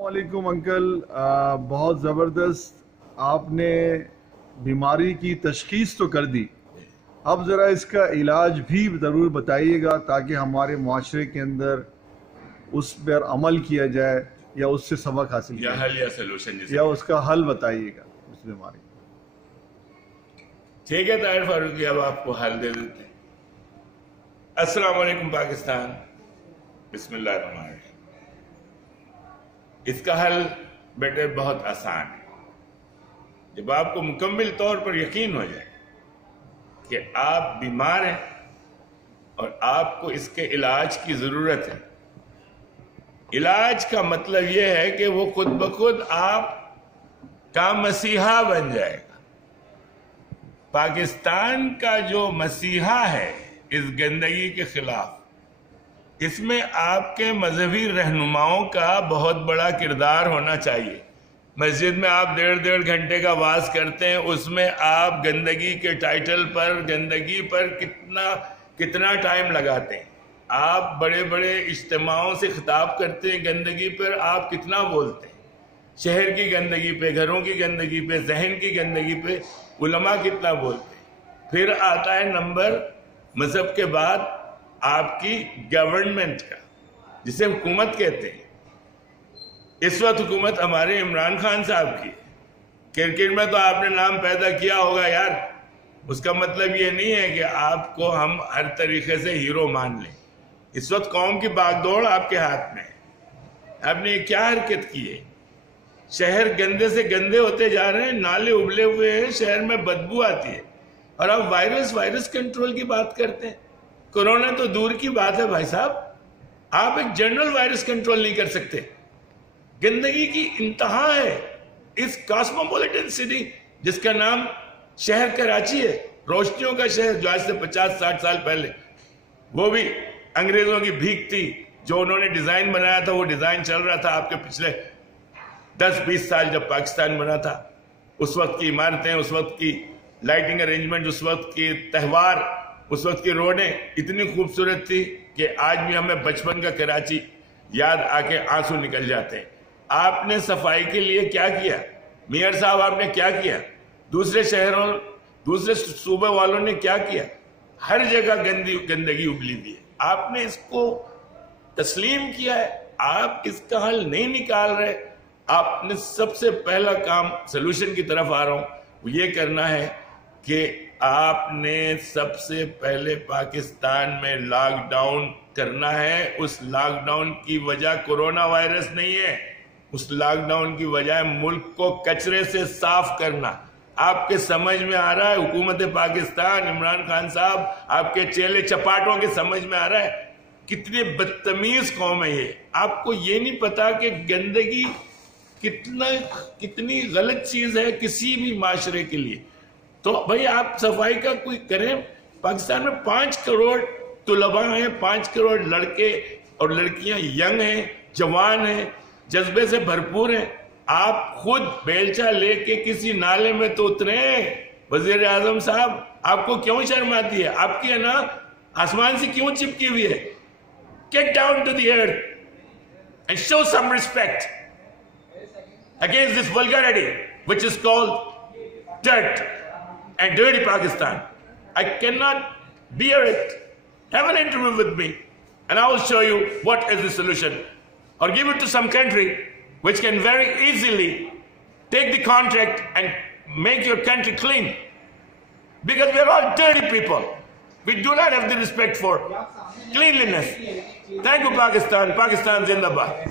السلام علیکم انکل، بہت زبردست آپ نے بیماری کی تشخیص تو کر دی، اب ذرا اس کا علاج بھی ضرور بتائیے گا تاکہ ہمارے معاشرے کے اندر اس پر عمل کیا جائے یا اس سے سبق حاصل کیا یا حل یا سلوشن یا اس کا حل بتائیے گا اس بیماری کا۔ ٹھیک ہے طاہر فاروقی، اب آپ کو حل دے دیتے ہیں۔ السلام علیکم پاکستان، بسم اللہ الرحمن الرحیم۔ اس کا حل بیٹے بہت آسان ہے۔ جب آپ کو مکمل طور پر یقین ہو جائے کہ آپ بیمار ہیں اور آپ کو اس کے علاج کی ضرورت ہے، علاج کا مطلب یہ ہے کہ وہ خود بخود آپ کا مسیحا بن جائے گا۔ پاکستان کا جو مسیحا ہے اس گندگی کے خلاف، اس میں آپ کے مذہبی رہنماؤں کا بہت بڑا کردار ہونا چاہیے۔ مسجد میں آپ 1.5 گھنٹے کا وعظ کرتے ہیں، اس میں آپ گندگی کے ٹائٹل پر، گندگی پر کتنا ٹائم لگاتے ہیں۔ آپ بڑے بڑے اجتماعوں سے خطاب کرتے ہیں، گندگی پر آپ کتنا بولتے ہیں۔ شہر کی گندگی پہ، گھروں کی گندگی پہ، ذہن کی گندگی پہ علماء کتنا بولتے ہیں۔ پھر آتا ہے نمبر مذہب کے بعد آپ کی گورنمنٹ کا، جسے حکومت کہتے ہیں۔ اس وقت حکومت ہمارے عمران خان صاحب کی، کرکٹ میں تو آپ نے نام پیدا کیا ہوگا یار، اس کا مطلب یہ نہیں ہے کہ آپ کو ہم ہر طریقے سے ہیرو مان لیں۔ اس وقت قوم کی باغ دوڑ آپ کے ہاتھ میں ہے۔ آپ نے کیا حرکت کی ہے؟ شہر گندے سے گندے ہوتے جا رہے ہیں، نالے ابلے ہوئے ہیں، شہر میں بدبو آتی ہے، اور آپ وائرس کنٹرول کی بات کرتے ہیں۔ کورونا تو دور کی بات ہے بھائی صاحب، آپ ایک جنرل وائرس کنٹرول نہیں کر سکتے۔ گندگی کی انتہا ہے اس کاسموپولیٹن سٹی جس کا نام شہر کراچی ہے، روشنیوں کا شہر، جو آج سے 50-60 سال پہلے وہ بھی انگریزوں کی بھیک تھی۔ جو انہوں نے ڈیزائن بنایا تھا وہ ڈیزائن چل رہا تھا آپ کے پچھلے 10-20 سال جب پاکستان بنا تھا۔ اس وقت کی عمارتیں، اس وقت کی لائٹنگ ارینجمنٹ، اس وقت کی تہوار، اس وقت کی روڈیں اتنی خوبصورت تھی کہ آج بھی ہمیں بچپن کا کراچی یاد آ کے آنسو نکل جاتے ہیں۔ آپ نے صفائی کے لیے کیا کیا؟ میئر صاحب آپ نے کیا کیا؟ دوسرے شہروں، دوسرے صوبے والوں نے کیا کیا؟ ہر جگہ گندگی ابلی ہوئی ہے۔ آپ نے اس کو تسلیم کیا ہے، آپ اس کا حل نہیں نکال رہے۔ آپ نے سب سے پہلا کام، سلوشن کی طرف آ رہا ہوں، وہ یہ کرنا ہے کہ آپ نے سب سے پہلے پاکستان میں لاک ڈاؤن کرنا ہے۔ اس لاک ڈاؤن کی وجہ کورونا وائرس نہیں ہے، اس لاک ڈاؤن کی وجہ ہے ملک کو کچرے سے صاف کرنا۔ آپ کے سمجھ میں آ رہا ہے؟ حکومت پاکستان، عمران خان صاحب، آپ کے چیلے چپاٹوں کے سمجھ میں آ رہا ہے کتنی بدتمیز قوم ہے یہ؟ آپ کو یہ نہیں پتا کہ گندگی کتنی غلط چیز ہے کسی بھی معاشرے کے لیے؟ تو بھائی آپ صفائی کا کوئی کریں۔ پاکستان میں 5 کروڑ طلباء ہیں، 5 کروڑ لڑکے اور لڑکیاں ینگ ہیں، جوان ہیں، جذبے سے بھرپور ہیں۔ آپ خود بیلچہ لے کے کسی نالے میں تو اترے ہیں۔ وزیر اعظم صاحب، آپ کو کیوں شرم آتی ہے؟ آپ کی انا آسمان سے کیوں چپکی ہوئی ہے؟ Get down to the earth and show some respect against this vulgarity which is called dirt and dirty Pakistan. I cannot bear it. Have an interview with me and I will show you what is the solution, or give it to some country which can very easily take the contract and make your country clean, because we are all dirty people. We do not have the respect for cleanliness. Thank you Pakistan. Pakistan Zindabad.